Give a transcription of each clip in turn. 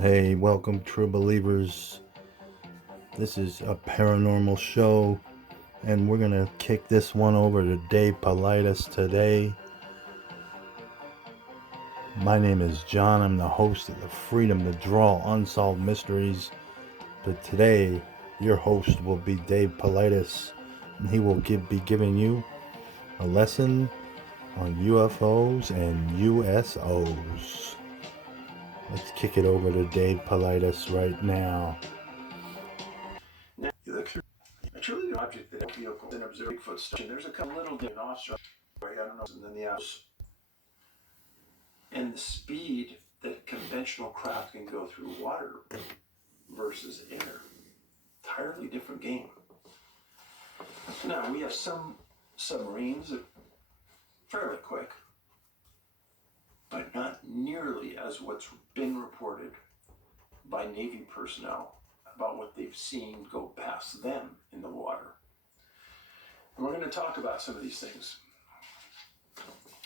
Hey, welcome, true believers. This is a paranormal show, and we're gonna kick this one over to Dave Paulides today. My name is John. I'm the host of the Freedom to Draw Unsolved Mysteries. But today, your host will be Dave Paulides, and he will be giving you a lesson on UFOs and USOs. Let's kick it over to Dave Paulides right now. A truly object that vehicle and observe Bigfoot stuff. There's a couple little different offshore. I don't know, and then the house and the speed that conventional craft can go through water versus air. Entirely different game. Now we have some submarines that are fairly quick, but not nearly as what's been reported by Navy personnel about what they've seen go past them in the water. And we're going to talk about some of these things.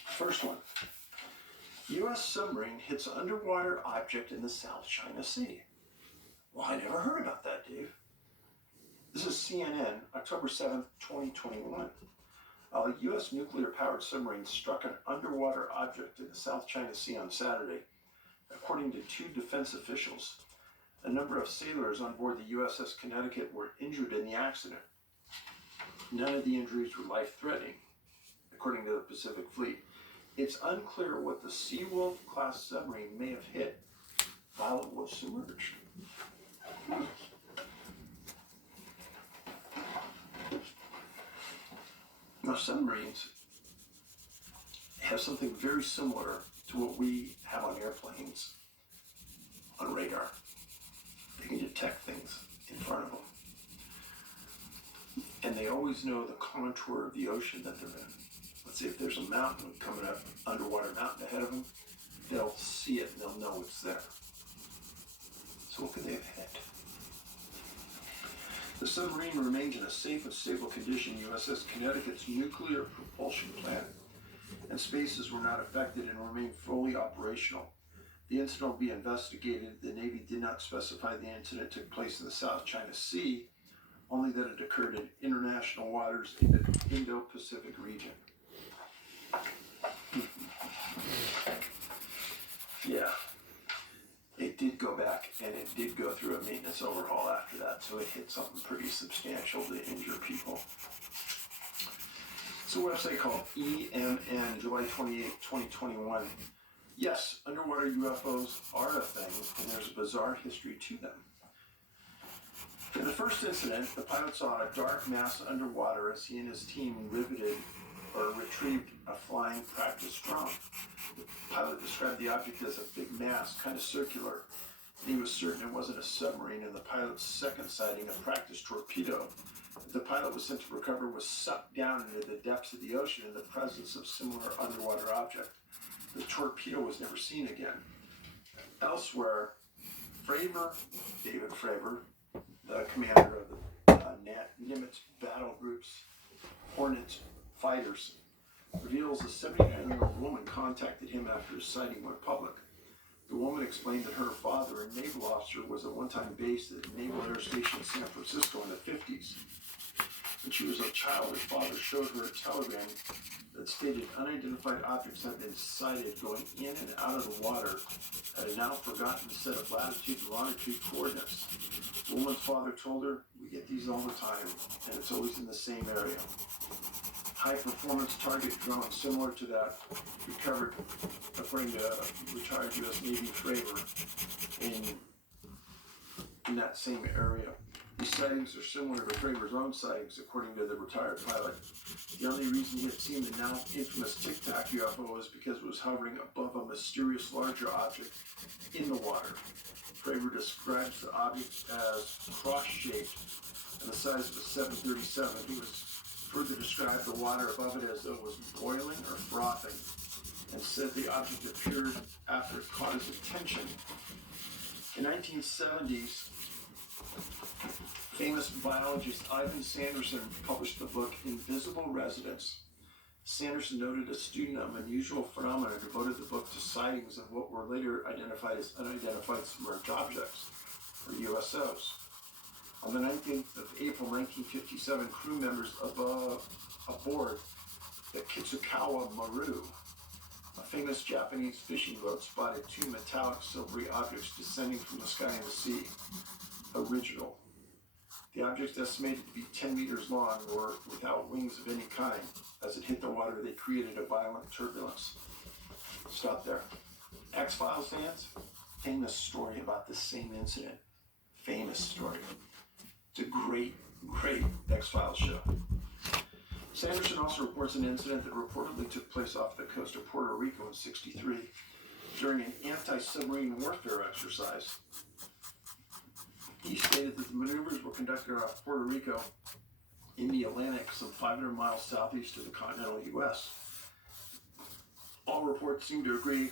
First one, U.S. submarine hits underwater object in the South China Sea. Well, I never heard about that, Dave. This is CNN, October 7th, 2021. A U.S. nuclear-powered submarine struck an underwater object in the South China Sea on Saturday, according to two defense officials. A number of sailors on board the USS Connecticut were injured in the accident. None of the injuries were life-threatening, according to the Pacific Fleet. It's unclear what the USO class submarine may have hit while it was submerged. Now, submarines have something very similar to what we have on airplanes on radar. They can detect things in front of them. And they always know the contour of the ocean that they're in. Let's say if there's a mountain coming up, underwater mountain ahead of them, they'll see it and they'll know it's there. So what could they have hit? The submarine remains in a safe and stable condition. USS Connecticut's nuclear propulsion plant and spaces were not affected and remain fully operational. The incident will be investigated. The Navy did not specify the incident took place in the South China Sea, only that it occurred in international waters in the Indo-Pacific region. Yeah, it did go back and it did go through a maintenance overhaul after that, so it hit something pretty substantial to injure people. It's a website called EMN, July 28, 2021. Yes, underwater UFOs are a thing, and there's a bizarre history to them. In the first incident, the pilot saw a dark mass underwater as he and his team retrieved a flying practice drone. The pilot described the object as a big mass, kind of circular, and he was certain it wasn't a submarine. And the pilot's second sighting, a practice torpedo, the pilot was sent to recover, was sucked down into the depths of the ocean in the presence of similar underwater object. The torpedo was never seen again. Elsewhere, David Fravor, the commander of the Nimitz battle group's Hornet fighters, reveals a 79-year-old woman contacted him after his sighting went public. The woman explained that her father, a naval officer, was at one time based at the Naval Air Station in San Francisco in the 50s. When she was a child, her father showed her a telegram that stated unidentified objects had been sighted going in and out of the water at a now forgotten set of latitude and longitude coordinates. The woman's father told her, "We get these all the time, and it's always in the same area." High-performance target drone similar to that recovered, according to retired U.S. Navy Fravor, in that same area. These sightings are similar to Fravor's own sightings, according to the retired pilot. The only reason he had seen the now infamous Tic Tac UFO was because it was hovering above a mysterious larger object in the water. Fravor describes the object as cross-shaped and the size of a 737. He was further described the water above it as though it was boiling or frothing, and said the object appeared after it caught his attention. In 1970s, famous biologist Ivan Sanderson published the book Invisible Residents, Sanderson noted a student of unusual phenomena devoted the book to sightings of what were later identified as unidentified submerged objects, or USOs. On the 19th of April 1957, crew members aboard the Kitsukawa Maru, a famous Japanese fishing boat, spotted two metallic silvery objects descending from the sky in the sea. Original. The objects, estimated to be 10 meters long, were without wings of any kind. As it hit the water, they created a violent turbulence. Stop there. X-Files fans, famous story about the same incident. Famous story. It's a great, great X-Files show. Sanderson also reports an incident that reportedly took place off the coast of Puerto Rico in '63 during an anti-submarine warfare exercise. He stated that the maneuvers were conducted off Puerto Rico in the Atlantic, some 500 miles southeast of the continental U.S. All reports seem to agree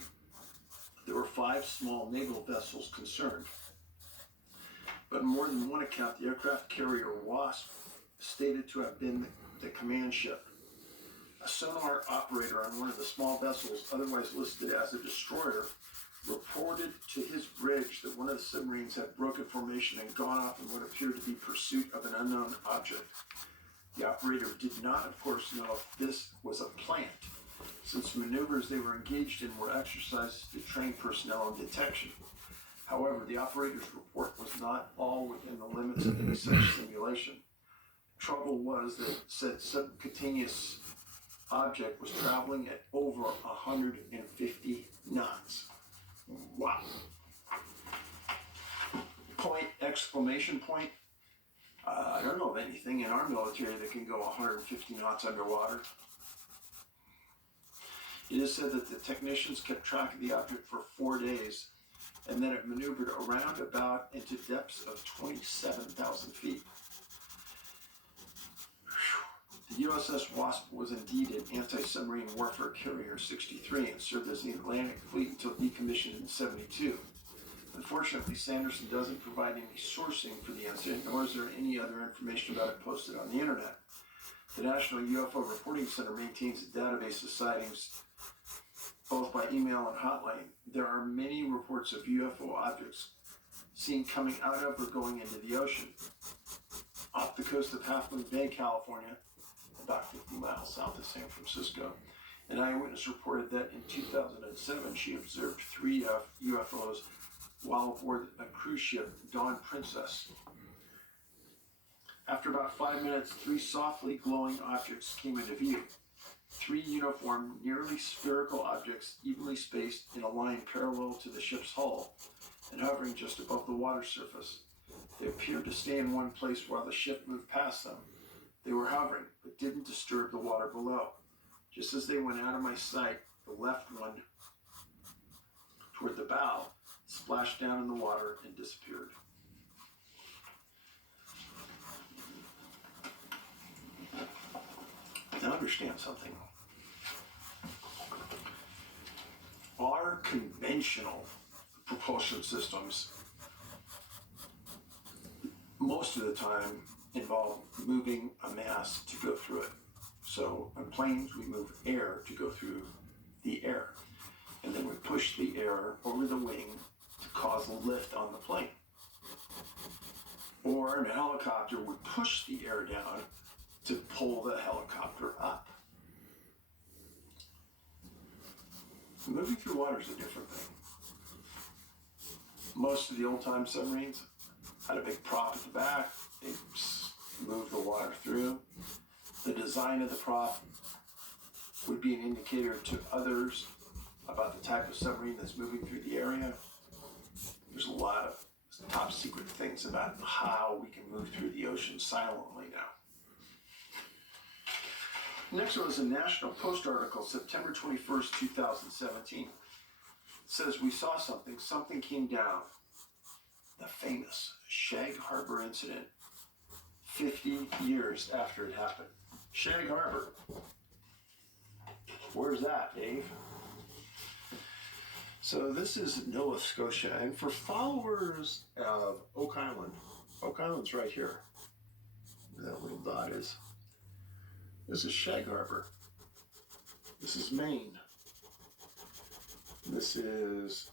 there were 5 small naval vessels concerned. But in more than one account, the aircraft carrier Wasp stated to have been the command ship. A sonar operator on one of the small vessels, otherwise listed as a destroyer, reported to his bridge that one of the submarines had broken formation and gone off in what appeared to be pursuit of an unknown object. The operator did not, of course, know if this was a plant, since maneuvers they were engaged in were exercises to train personnel in detection. However, the operator's report was not all within the limits of any such simulation. Trouble was that said subcutaneous object was traveling at over 150 knots. Wow. Point, exclamation point. I don't know of anything in our military that can go 150 knots underwater. It is said that the technicians kept track of the object for 4 days, and then it maneuvered around about into depths of 27,000 feet. The USS Wasp was indeed an anti-submarine warfare carrier in '63 and served as the Atlantic Fleet until decommissioned in '72. Unfortunately, Sanderson doesn't provide any sourcing for the incident, nor is there any other information about it posted on the internet. The National UFO Reporting Center maintains a database of sightings, both by email and hotline. There are many reports of UFO objects seen coming out of or going into the ocean. Off the coast of Half Moon Bay, California, about 50 miles south of San Francisco, an eyewitness reported that in 2007 she observed 3 UFOs while aboard a cruise ship, Dawn Princess. After about 5 minutes, 3 softly glowing objects came into view. 3 uniform, nearly spherical objects evenly spaced in a line parallel to the ship's hull and hovering just above the water surface. They appeared to stay in one place while the ship moved past them. They were hovering, but didn't disturb the water below. Just as they went out of my sight, the left one, toward the bow, splashed down in the water and disappeared. Now understand something. Our conventional propulsion systems, most of the time, involve moving a mass to go through it. So on planes, we move air to go through the air. And then we push the air over the wing to cause a lift on the plane. Or in a helicopter, we push the air down to pull the helicopter up. Moving through water is a different thing. Most of the old-time submarines had a big prop at the back. They moved the water through. The design of the prop would be an indicator to others about the type of submarine that's moving through the area. There's a lot of top secret things about how we can move through the ocean silently now. Next one is a National Post article, September 21st, 2017. It says, we saw something. Something came down. The famous Shag Harbor incident, 50 years after it happened. Shag Harbor. Where's that, Dave? So this is Nova Scotia, and for followers of Oak Island's right here, where that little dot is. This is Shag Harbor. This is Maine. This is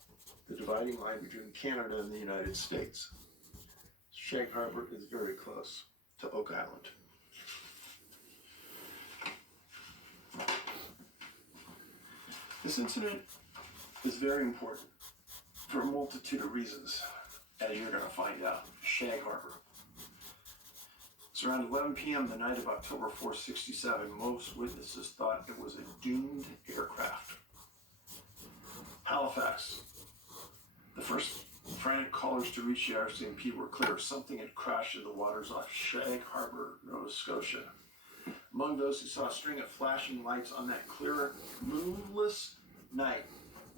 the dividing line between Canada and the United States. Shag Harbor is very close to Oak Island. This incident is very important for a multitude of reasons, as you're going to find out. Shag Harbor. It's around 11 p.m. the night of October 4, 1967. Most witnesses thought it was a doomed aircraft. Halifax. The first frantic callers to reach the RCMP were clear. Something had crashed in the waters off Shag Harbor, Nova Scotia. Among those who saw a string of flashing lights on that clear, moonless night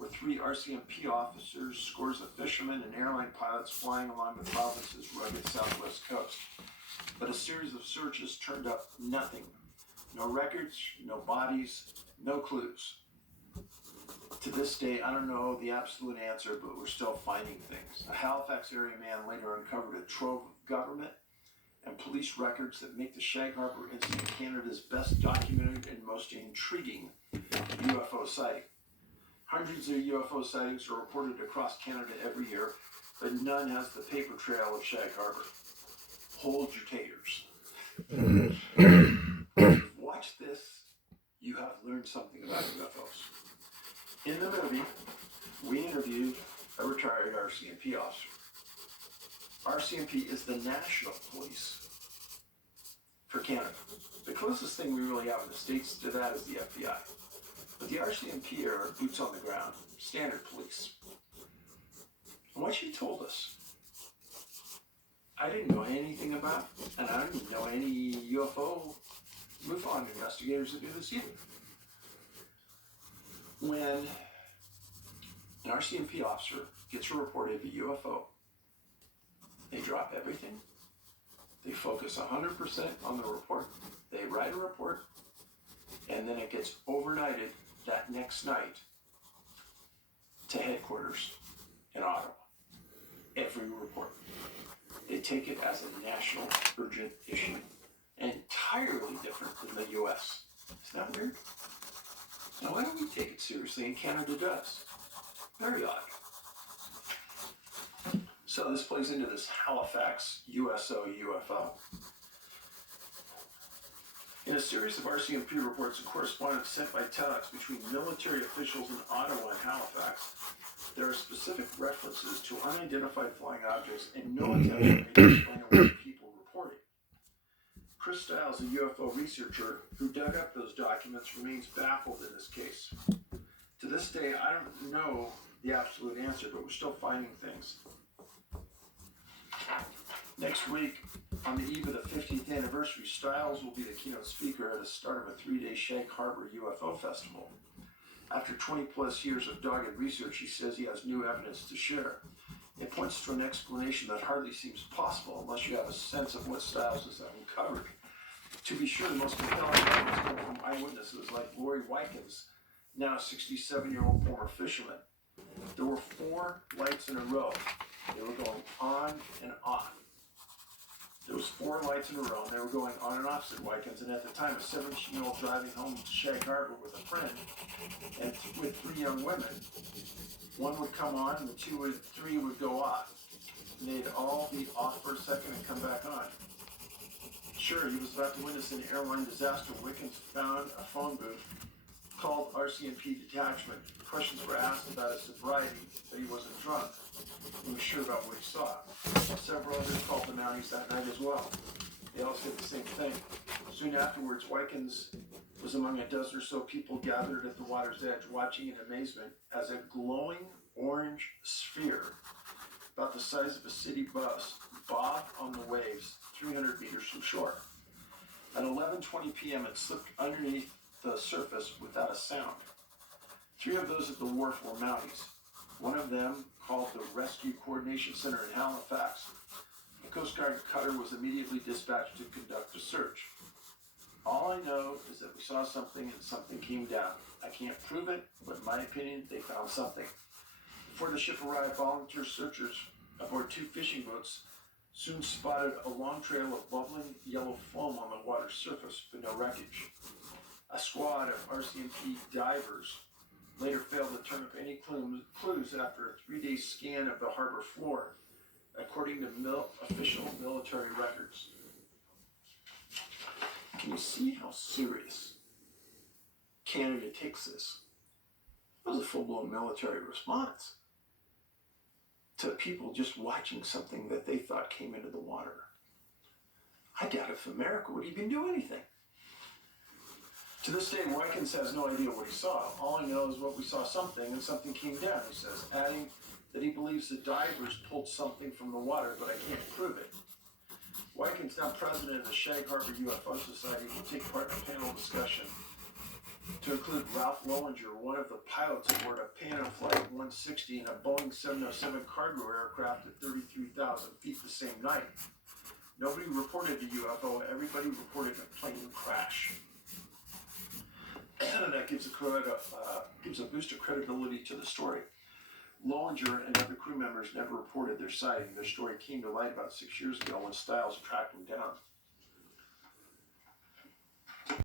were 3 RCMP officers, scores of fishermen, and airline pilots flying along the province's rugged southwest coast. But a series of searches turned up nothing. No records, no bodies, no clues. To this day, I don't know the absolute answer, but we're still finding things. A Halifax area man later uncovered a trove of government and police records that make the Shag Harbor incident Canada's best documented and most intriguing UFO sighting. Hundreds of UFO sightings are reported across Canada every year, but none has the paper trail of Shag Harbor. Hold your taters. If you've watched this, you have learned something about UFOs. In the movie, we interviewed a retired RCMP officer. RCMP is the national police for Canada. The closest thing we really have in the States to that is the FBI. But the RCMP are boots on the ground, standard police. And what she told us, I didn't know anything about, and I didn't know any UFO MUFON investigators that do this either. When an RCMP officer gets a report of a UFO, they drop everything. They focus 100% on the report. They write a report, and then it gets overnighted that next night to headquarters in Ottawa. Every report. They take it as a national urgent issue, entirely different than the U.S. Isn't that weird? Now, why don't we take it seriously? And Canada does. Very odd. So this plays into this Halifax USO UFO. In a series of RCMP reports and correspondence sent by telex between military officials in Ottawa and Halifax, there are specific references to unidentified flying objects and no attempt to explain what people reporting. Chris Stiles, a UFO researcher who dug up those documents, remains baffled in this case. To this day, I don't know the absolute answer, but we're still finding things. Next week, on the eve of the 50th anniversary, Stiles will be the keynote speaker at the start of a 3-day Shag Harbor UFO festival. After 20 plus years of dogged research, he says he has new evidence to share. It points to an explanation that hardly seems possible unless you have a sense of what Stiles has uncovered. To be sure, the most compelling evidence comes from eyewitnesses like Lori Wykins, now a 67-year-old former fisherman. There were 4 lights in a row. They were going on and off. There was 4 lights in a row, and they were going on and off, said Wykins. And at the time, a 17-year-old driving home to Shag Harbor with a friend, and with 3 young women. 1 would come on, and 3 would go off. And they'd all be off for a second and come back on. Sure, he was about to witness an airline disaster. Wykins found a phone booth, called RCMP detachment. Questions were asked about his sobriety, but he wasn't drunk. He was sure about what he saw. Several others called the Mounties that night as well. They all said the same thing. Soon afterwards, Wykins was among a dozen or so people gathered at the water's edge, watching in amazement as a glowing orange sphere, about the size of a city bus, bobbed on the waves 300 meters from shore. At 11:20 p.m., it slipped underneath the surface without a sound. 3 of those at the wharf were Mounties. One of them, called the Rescue Coordination Center in Halifax, a Coast Guard cutter was immediately dispatched to conduct a search. All I know is that we saw something and something came down. I can't prove it, but in my opinion, they found something. Before the ship arrived, volunteer searchers aboard 2 fishing boats soon spotted a long trail of bubbling yellow foam on the water's surface, but no wreckage. A squad of RCMP divers later failed to turn up any clues after a 3-day scan of the harbor floor, according to official military records. Can you see how serious Canada takes this? It was a full-blown military response to people just watching something that they thought came into the water. I doubt if America would even do anything. To this day, Wykins has no idea what he saw. All he knows is what we saw something, and something came down, he says, adding that he believes the divers pulled something from the water, but I can't prove it. Wykins, now president of the Shag Harbor UFO Society, will take part in a panel discussion to include Ralph Lollinger, one of the pilots aboard a Pan Am Flight 160 and a Boeing 707 cargo aircraft at 33,000 feet the same night. Nobody reported the UFO, everybody reported a plane crash. And that gives a boost of credibility to the story. Lollinger and other crew members never reported their sighting. Their story came to light about 6 years ago when Stiles tracked them down.